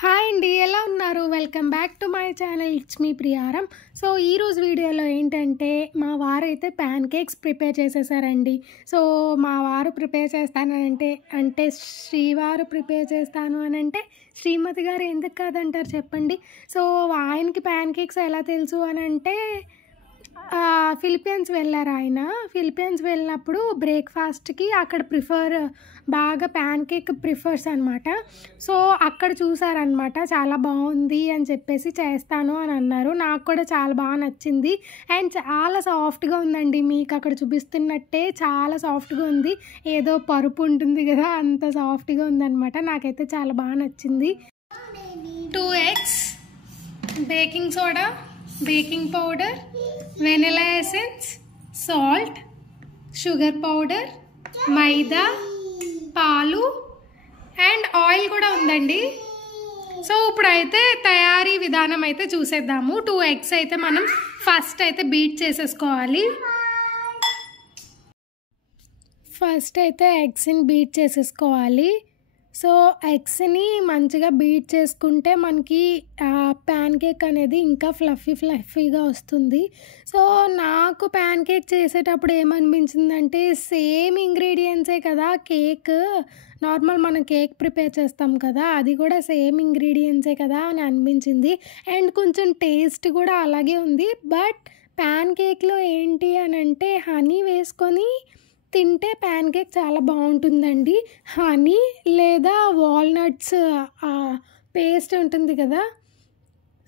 Hi అండి, ఎలా ఉన్నారు? Welcome back to my channel. It's me Priyaram. So ఈరోజు వీడియోలో ఏంటంటే మా వారైతే ప్యాన్ కేక్స్ ప్రిపేర్ చేసేసారండి. సో మా వారు ప్రిపేర్ చేస్తానంటే శ్రీవారు ప్రిపేర్ చేస్తాను అని అంటే శ్రీమతి గారు ఎందుకు కాదంటారు చెప్పండి. సో ఆయనకి ప్యాన్ కేక్స్ ఎలా తెలుసు అని అంటే ఫిలిప్పీన్స్ వెళ్ళారు ఆయన. ఫిలిప్పీన్స్ వెళ్ళినప్పుడు బ్రేక్ఫాస్ట్కి అక్కడ బాగా ప్యాన్ కేక్ ప్రిఫర్స్ అనమాట. సో అక్కడ చూసారనమాట, చాలా బాగుంది అని చెప్పేసి చేస్తాను అని అన్నారు. నాకు కూడా చాలా బాగా నచ్చింది అండ్ చాలా సాఫ్ట్గా ఉందండి. మీకు అక్కడ చూపిస్తున్నట్టే చాలా సాఫ్ట్గా ఉంది. ఏదో పరుపు ఉంటుంది కదా, అంత సాఫ్ట్గా ఉందన్నమాట. నాకైతే చాలా బాగా నచ్చింది. 2 eggs, baking soda, baking powder, vanilla essence, salt, sugar powder, maida, పాలు అండ్ ఆయిల్ కూడా ఉందండి. సో ఇప్పుడైతే తయారీ విధానం అయితే చూసేద్దాము. 2 eggs అయితే మనం ఫస్ట్ అయితే బీట్ చేసేసుకోవాలి. ఫస్ట్ అయితే ఎగ్స్ని బీట్ చేసేసుకోవాలి. సో ఎగ్స్ని మంచిగా బీట్ చేసుకుంటే మనకి ప్యాన్ కేక్ అనేది ఇంకా ఫ్లఫీగా వస్తుంది. సో నాకు ప్యాన్ కేక్ చేసేటప్పుడు ఏమనిపించిందంటే సేమ్ ఇంగ్రీడియంట్సే కదా, కేక్ నార్మల్ మనం కేక్ ప్రిపేర్ చేస్తాం కదా, అది కూడా సేమ్ ఇంగ్రీడియంట్సే కదా అని అనిపించింది. అండ్ కొంచెం టేస్ట్ కూడా అలాగే ఉంది. బట్ ప్యాన్ కేక్లో ఏంటి అని అంటే హనీ వేసుకొని తింటే ప్యాన్ కేక్ చాలా బాగుంటుందండి. హనీ లేదా వాల్నట్స్ పేస్ట్ ఉంటుంది కదా,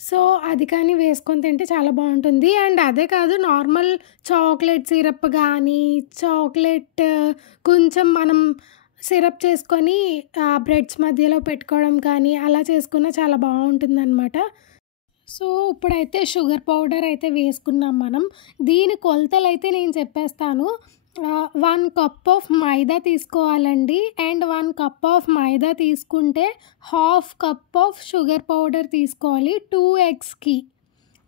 సో అది కానీ వేసుకొని తింటే చాలా బాగుంటుంది. అండ్ అదే కాదు, నార్మల్ చాక్లెట్ సిరప్ కానీ చాక్లెట్ కొంచెం మనం సిరప్ చేసుకొని బ్రెడ్స్ మధ్యలో పెట్టుకోవడం కానీ అలా చేసుకున్నా చాలా బాగుంటుంది అనమాట. సో ఇప్పుడైతే షుగర్ పౌడర్ అయితే వేసుకున్నాం మనం. దీని కొలతలు అయితే నేను చెప్పేస్తాను. 1 cup ఆఫ్ మైదా తీసుకోవాలండి. అండ్ 1 cup ఆఫ్ మైదా తీసుకుంటే 1/2 cup ఆఫ్ షుగర్ పౌడర్ తీసుకోవాలి. 2 eggsకి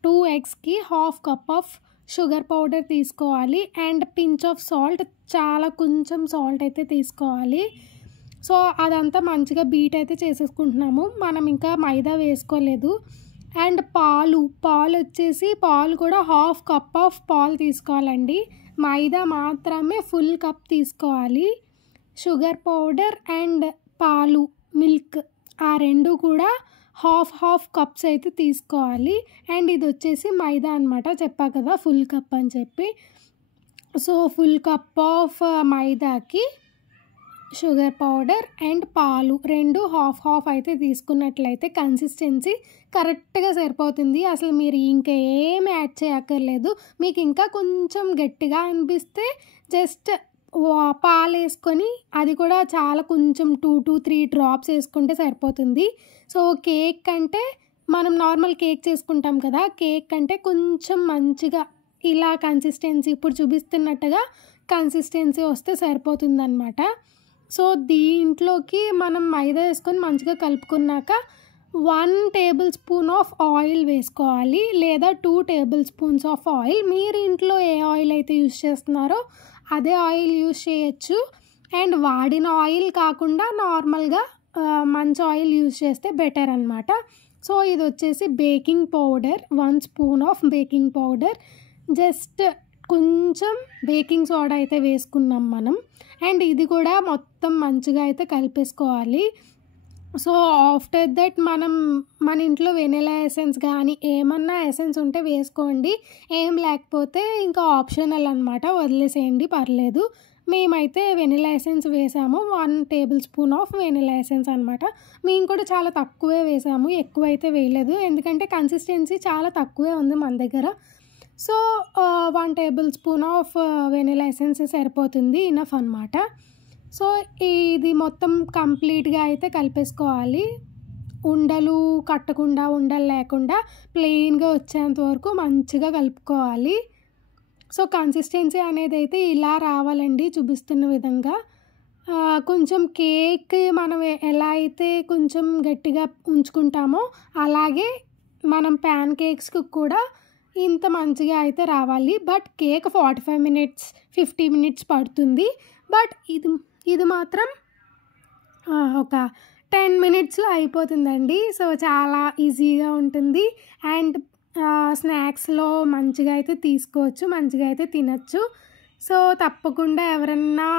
1/2 cup ఆఫ్ షుగర్ పౌడర్ తీసుకోవాలి. అండ్ పించ్ ఆఫ్ సాల్ట్, చాలా కొంచెం సాల్ట్ అయితే తీసుకోవాలి. సో అదంతా మంచిగా బీట్ అయితే చేసేసుకుంటున్నాము. మనం ఇంకా మైదా వేసుకోలేదు. అండ్ పాలు వచ్చేసి పాలు కూడా 1/2 cup ఆఫ్ పాలు తీసుకోవాలండి. మైదా మాత్రమే ఫుల్ కప్ తీసుకోవాలి. షుగర్ పౌడర్ అండ్ పాలు, మిల్క్ ఆ రెండు కూడా హాఫ్ కప్స్ అయితే తీసుకోవాలి. అండ్ ఇది వచ్చేసి మైదా అనమాట, చెప్పా కదా ఫుల్ కప్ అని చెప్పి. సో ఫుల్ కప్ ఆఫ్ మైదాకి షుగర్ పౌడర్ అండ్ పాలు రెండు హాఫ్ అయితే తీసుకున్నట్లయితే కన్సిస్టెన్సీ కరెక్ట్గా సరిపోతుంది. అసలు మీరు ఇంకా ఏమి యాడ్ చేయక్కర్లేదు. మీకు ఇంకా కొంచెం గట్టిగా అనిపిస్తే జస్ట్ పాలు వేసుకొని, అది కూడా చాలా కొంచెం 2 to 3 drops వేసుకుంటే సరిపోతుంది. సో కేక్ కంటే మనం నార్మల్ కేక్ చేసుకుంటాం కదా, కేక్ కంటే కొంచెం మంచిగా ఇలా కన్సిస్టెన్సీ ఇప్పుడు చూపిస్తున్నట్టుగా కన్సిస్టెన్సీ వస్తే సరిపోతుందన్నమాట. సో దీంట్లోకి మనం మైదా వేసుకొని మంచిగా కలుపుకున్నాక 1 tablespoon ఆఫ్ ఆయిల్ వేసుకోవాలి, లేదా 2 tablespoons ఆఫ్ ఆయిల్. మీరు ఇంట్లో ఏ ఆయిల్ అయితే యూజ్ చేస్తున్నారో అదే ఆయిల్ యూజ్ చేయొచ్చు. అండ్ వాడిన ఆయిల్ కాకుండా నార్మల్గా మంచి ఆయిల్ యూజ్ చేస్తే బెటర్ అనమాట. సో ఇది వచ్చేసి baking powder, 1 spoon of baking powder, just కొంచెం బేకింగ్ సోడా అయితే వేసుకున్నాం మనం. అండ్ ఇది కూడా మొత్తం మంచిగా అయితే కలిపేసుకోవాలి. సో ఆఫ్టర్ దట్ మన ఇంట్లో వెనిలా ఎసెన్స్ కానీ ఏమన్నా ఎసెన్స్ ఉంటే వేసుకోండి, ఏం లేకపోతే ఇంకా ఆప్షనల్ అనమాట, వదిలేసేయండి, పర్లేదు. మేమైతే వెనిలా ఎసెన్స్ వేసాము, 1 tablespoon ఆఫ్ వెనిలా ఎసెన్స్ అనమాట. మేము కూడా చాలా తక్కువే వేసాము, ఎక్కువ అయితే వేయలేదు, ఎందుకంటే కన్సిస్టెన్సీ చాలా తక్కువే ఉంది మన దగ్గర. So 1 tablespoon of vanilla essence సరిపోతుంది, ఇనఫ్ అనమాట. సో ఇది మొత్తం కంప్లీట్గా అయితే కలిపేసుకోవాలి. ఉండలు కట్టకుండా, ఉండలు లేకుండా ప్లెయిన్గా వచ్చేంత వరకు మంచిగా కలుపుకోవాలి. సో కన్సిస్టెన్సీ అనేది అయితే ఇలా రావాలండి, చూపిస్తున్న విధంగా. కొంచెం కేక్ మనం ఎలా అయితే కొంచెం గట్టిగా ఉంచుకుంటామో అలాగే మనం ప్యాన్ కేక్స్కి కూడా ఇంత మంచిగా అయితే రావాలి. బట్ కేక్ 45 minutes 50 minutes పడుతుంది. బట్ ఇది మాత్రం ఒక 10 మినిట్స్‌లో అయిపోతుందండి. సో, చాలా ఈజీగా ఉంటుంది. అండ్ స్నాక్స్‌లో మంచిగా అయితే తీసుకోవచ్చు. మంచిగా అయితే తినొచ్చు. సో, తప్పకుండా ఎవరన్నా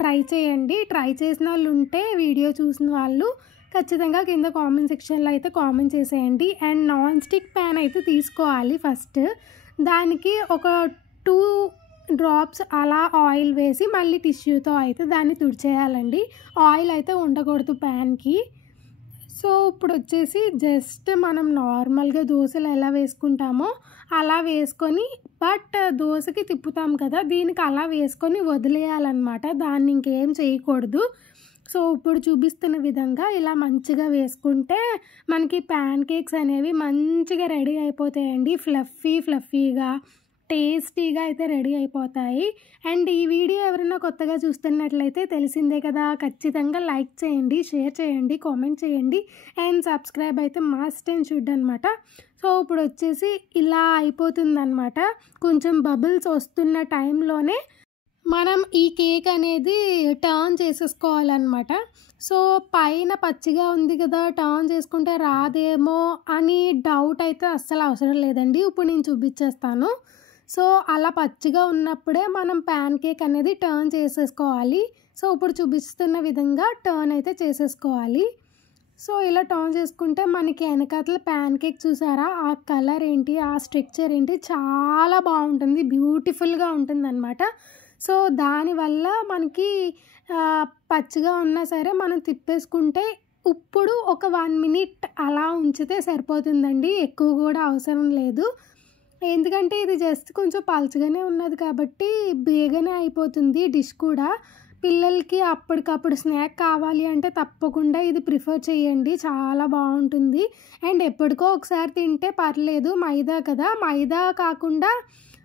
ట్రై చేయండి. ట్రై చేసినోళ్ళుంటే వీడియో చూసిన వాళ్ళు ఖచ్చితంగా కింద కామెంట్ సెక్షన్‌లో అయితే కామెంట్ చేసేయండి. అండ్ నాన్ స్టిక్ ప్యాన్ అయితే తీసుకోవాలి ఫస్ట్. దానికి ఒక 2 డ్రాప్స్ అలా ఆయిల్ వేసి మళ్ళీ టిష్యూతో అయితే దాన్ని తుడిచేయాలండి. ఆయిల్ అయితే ఉండకూడదు ప్యాన్‌కి. సో, ఇప్పుడొచ్చేసి జస్ట్ మనం నార్మల్‌గా దోసలు ఎలా వేసుకుంటామో అలా వేసుకొని దోసకి తిప్పుతాం కదా! దీనికి అలా వేసుకొని వదిలేయాలన్నమాట. దాన్ని ఇంకేం చేయకూడదు. సో, ఇప్పుడు చూపిస్తున్న విధంగా ఇలా మంచిగా వేసుకుంటే మనకి ప్యాన్ కేక్స్ అనేవి మంచిగా రెడీ అయిపోతాయండి. ఫ్లఫీగా టేస్టీగా అయితే రెడీ అయిపోతాయి. అండ్ ఈ వీడియో ఎవరైనా కొత్తగా చూస్తున్నట్లయితే తెలిసిందే కదా, ఖచ్చితంగా లైక్ చేయండి, షేర్ చేయండి, కామెంట్ చేయండి అండ్ సబ్స్క్రైబ్ అయితే మస్ట్ అండ్ షుడ్ అనమాట. సో, ఇప్పుడు వచ్చేసి ఇలా అయిపోతుందన్నమాట. కొంచెం బబుల్స్ వస్తున్న టైంలోనే మనం ఈ కేక్ అనేది టర్న్ చేసేసుకోవాలన్నమాట. సో, పైన పచ్చిగా ఉంది కదా, టర్న్ చేసుకుంటే రాదేమో అని డౌట్ అయితే అస్సలు అవసరం లేదండి. ఇప్పుడు నేను చూపించేస్తాను. సో, అలా పచ్చిగా ఉన్నప్పుడే మనం ప్యాన్ కేక్ అనేది టర్న్ చేసేసుకోవాలి. సో, ఇప్పుడు చూపిస్తున్న విధంగా టర్న్ అయితే చేసేసుకోవాలి. సో, ఇలా టర్న్ చేసుకుంటే మనకి వెనకాతల ప్యాన్ కేక్ చూసారా, ఆ కలర్ ఏంటి, ఆ స్ట్రక్చర్ ఏంటి, చాలా బాగుంటుంది, బ్యూటిఫుల్గా ఉంటుందన్నమాట. సో, దానివల్ల మనకి పచ్చిగా ఉన్నా సరే మనం తిప్పేసుకుంటే ఇప్పుడు ఒక 1 మినిట్ అలా ఉంచితే సరిపోతుందండి. ఎక్కువ కూడా అవసరం లేదు. ఎందుకంటే ఇది జస్ట్ కొంచెం పలచగానే ఉన్నది కాబట్టి బేగనే అయిపోతుంది డిష్ కూడా. పిల్లలకి అప్పటికప్పుడు స్నాక్ కావాలి అంటే తప్పకుండా ఇది ప్రిఫర్ చేయండి. చాలా బాగుంటుంది. అండ్ ఎప్పటికో ఒకసారి తింటే పర్లేదు. మైదా కదా, మైదా కాకుండా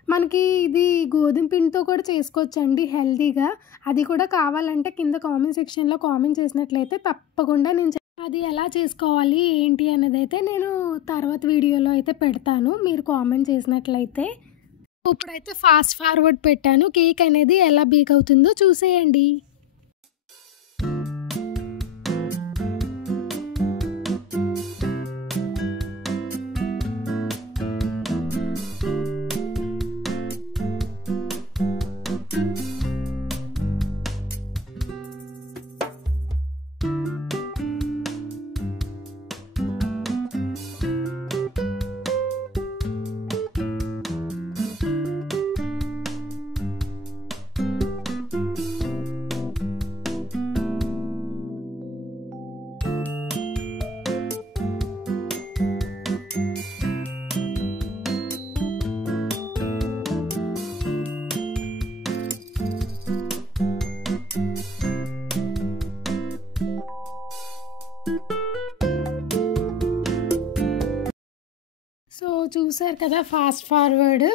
మనకి ఇది గోధుమ పిండితో కూడా చేసుకోవచ్చండి హెల్తీగా. అది కూడా కావాలంటే కింద కామెంట్ సెక్షన్‌లో కామెంట్ చేసినట్లయితే తప్పకుండా నేను అది ఎలా చేసుకోవాలి ఏంటి అనేదైతే నేను తర్వాత వీడియోలో అయితే పెడతాను, మీరు కామెంట్ చేసినట్లయితే. ఇప్పుడైతే ఫాస్ట్ ఫార్వర్డ్ పెట్టాను. కేక్ అనేది ఎలా బేక్ అవుతుందో చూసేయండి. సో, చూసారు కదా ఫాస్ట్ ఫార్వర్డ్.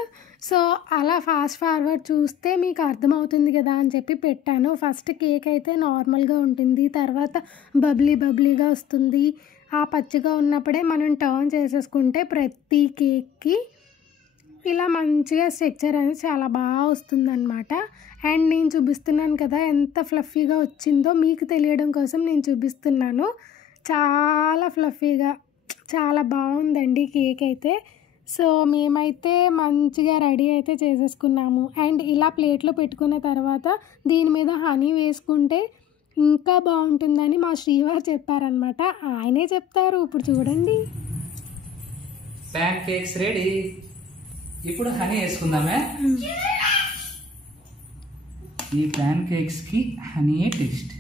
సో, అలా ఫాస్ట్ ఫార్వర్డ్ చూస్తే మీకు అర్థమవుతుంది కదా అని చెప్పి పెట్టాను. ఫస్ట్ కేక్ అయితే నార్మల్గా ఉంటుంది, తర్వాత బబ్లీగా వస్తుంది. ఆ పచ్చిగా ఉన్నప్పుడే మనం టర్న్ చేసేసుకుంటే ప్రతి కేక్కి ఇలా మంచిగా స్ట్రక్చర్ అనేది చాలా బాగా వస్తుందన్నమాట. అండ్ నేను చూపిస్తున్నాను కదా ఎంత ఫ్లఫీగా వచ్చిందో, మీకు తెలియడం కోసం నేను చూపిస్తున్నాను. చాలా ఫ్లఫీగా చాలా బాగుందండి కేక్ అయితే. సో, మేమైతే మంచిగా రెడీ అయితే చేసేసుకున్నాము. అండ్ ఇలా ప్లేట్లో పెట్టుకున్న తర్వాత దీని మీద హనీ వేసుకుంటే ఇంకా బాగుంటుందని మా శ్రీవారు చెప్పారనమాట. ఆయనే చెప్తారు, ఇప్పుడు చూడండి. Pan cakes ready. ఇప్పుడు హనీ వేసుకుందామే. ఈ ప్యాన్ కేక్స్ కి హనీ టేస్ట్.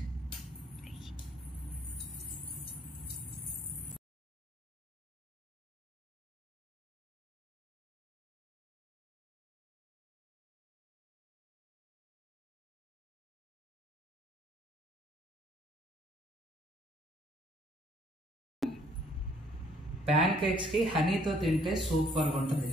ప్యాన్ కేక్స్ కి హనీతో తింటే సూపర్గా ఉంటుంది.